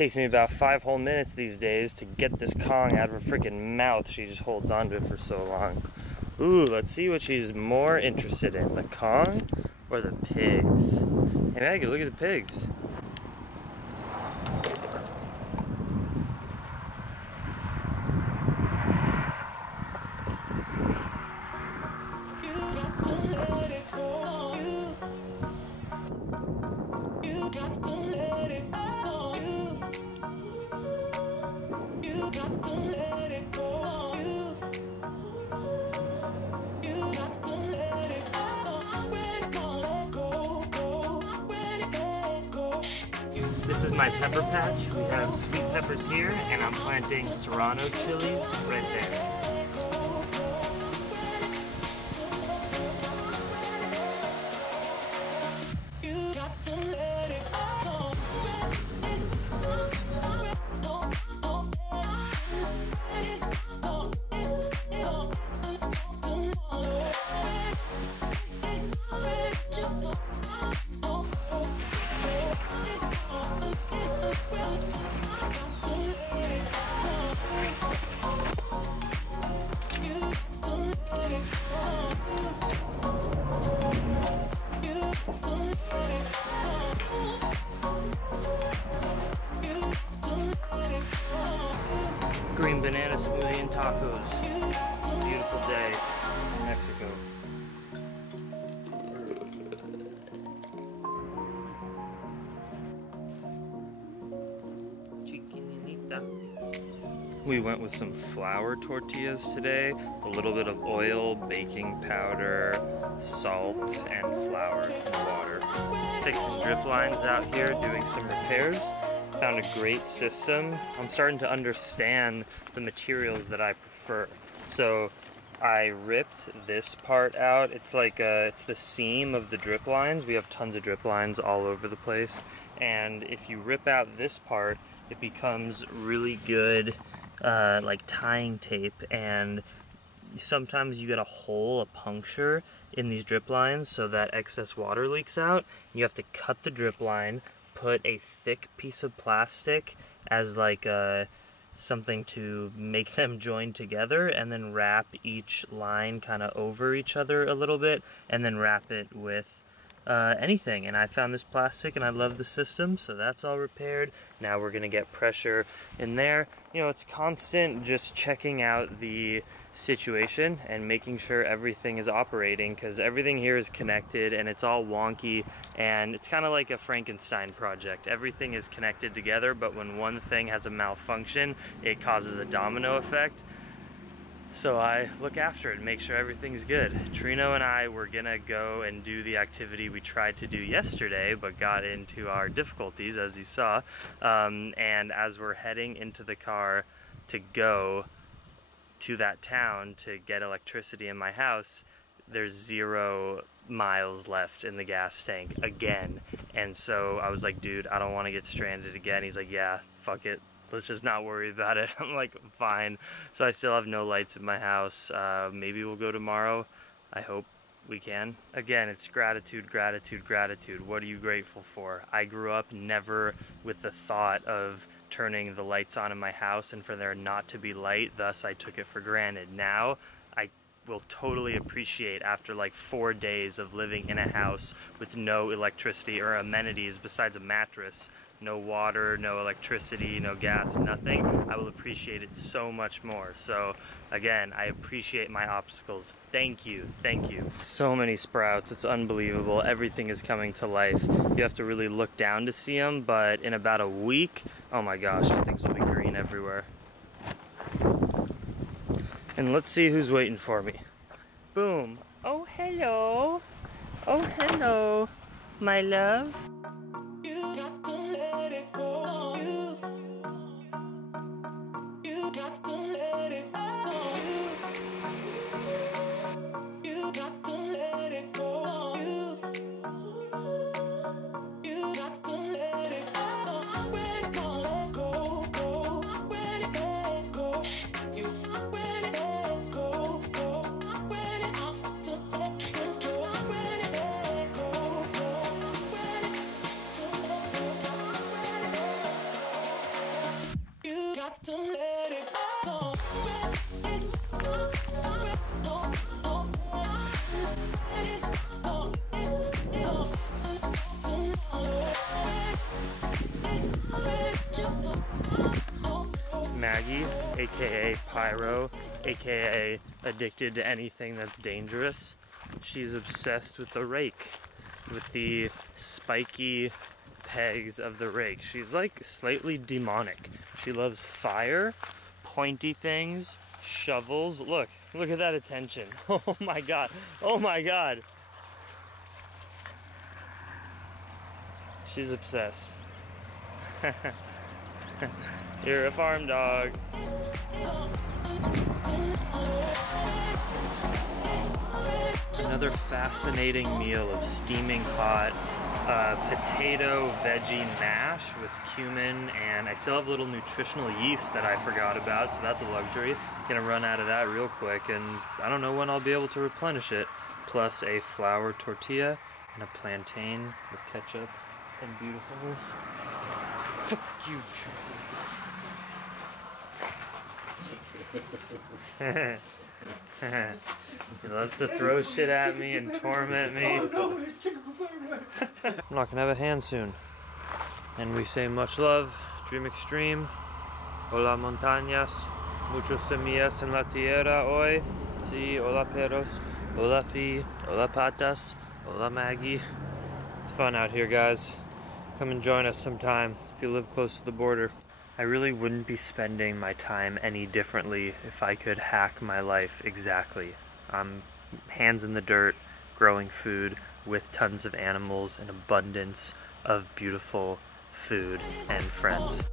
Takes me about 5 whole minutes these days to get this Kong out of her freaking mouth. She just holds onto it for so long. Ooh, let's see what she's more interested in, the Kong or the pigs? Hey Maggie, look at the pigs. This is my pepper patch. We have sweet peppers here, and I'm planting serrano chilies right there. Green banana smoothie and tacos. Beautiful day in Mexico. Chiquinita. We went with some flour tortillas today, a little bit of oil, baking powder, salt, and flour and water. Fixing drip lines out here, doing some repairs. Found a great system. I'm starting to understand the materials that I prefer. So I ripped this part out. It's like it's the seam of the drip lines. We have tons of drip lines all over the place. And if you rip out this part, it becomes really good like tying tape. And sometimes you get a hole, a puncture in these drip lines so that excess water leaks out. You have to cut the drip line, put a thick piece of plastic as like something to make them join together, and then wrap each line kind of over each other a little bit, and then wrap it with anything. And I found this plastic and I love the system, so that's all repaired. Now we're gonna get pressure in there. You know, it's constant just checking out the situation and making sure everything is operating, because everything here is connected and it's all wonky, and it's kind of like a Frankenstein project. Everything is connected together, but when one thing has a malfunction, it causes a domino effect. So I look after it and make sure everything's good. Trino and I were gonna go and do the activity we tried to do yesterday, but got into our difficulties, as you saw. And as we're heading into the car to go to that town to get electricity in my house, there's 0 miles left in the gas tank again. And so I was like, dude, I don't want to get stranded again. He's like, yeah, fuck it, let's just not worry about it. I'm like, fine. So I still have no lights in my house. Maybe we'll go tomorrow. I hope we can. Again, it's gratitude, gratitude, gratitude. What are you grateful for? I grew up never with the thought of turning the lights on in my house and for there not to be light, thus I took it for granted. Now I will totally appreciate, after like 4 days of living in a house with no electricity or amenities besides a mattress, no water, no electricity, no gas, nothing, I will appreciate it so much more. So again, I appreciate my obstacles. Thank you, thank you. So many sprouts, it's unbelievable. Everything is coming to life. You have to really look down to see them, but in about a week, oh my gosh, things will be green everywhere. And let's see who's waiting for me. Boom. Oh, hello. Oh, hello, my love. You got to let it go. You got to let it go. You got to let it go. You got to let it go. When it go, let go. When it let go. You when it let go. When it has to let go. When it let go. When it's got to let it go. It's Maggie, aka Pyro, aka addicted to anything that's dangerous. She's obsessed with the rake, with the spiky pegs of the rake. She's like slightly demonic. She loves fire, pointy things, shovels. Look at that attention. Oh my god, oh my god. She's obsessed. You're a farm dog. Another fascinating meal of steaming hot potato veggie mash with cumin, and I still have a little nutritional yeast that I forgot about, so that's a luxury. Gonna run out of that real quick, and I don't know when I'll be able to replenish it. Plus a flour tortilla and a plantain with ketchup and beautifulness. Fuck you, Charlie. He loves to throw shit at me and torment me. I'm not gonna have a hand soon. And we say much love, dream extreme. Hola montañas, muchos semillas en la tierra hoy. Sí, hola perros, hola fi, hola patas, hola Maggie. It's fun out here, guys. Come and join us sometime if you live close to the border. I really wouldn't be spending my time any differently if I could hack my life exactly. I'm hands in the dirt, growing food with tons of animals, an abundance of beautiful food and friends.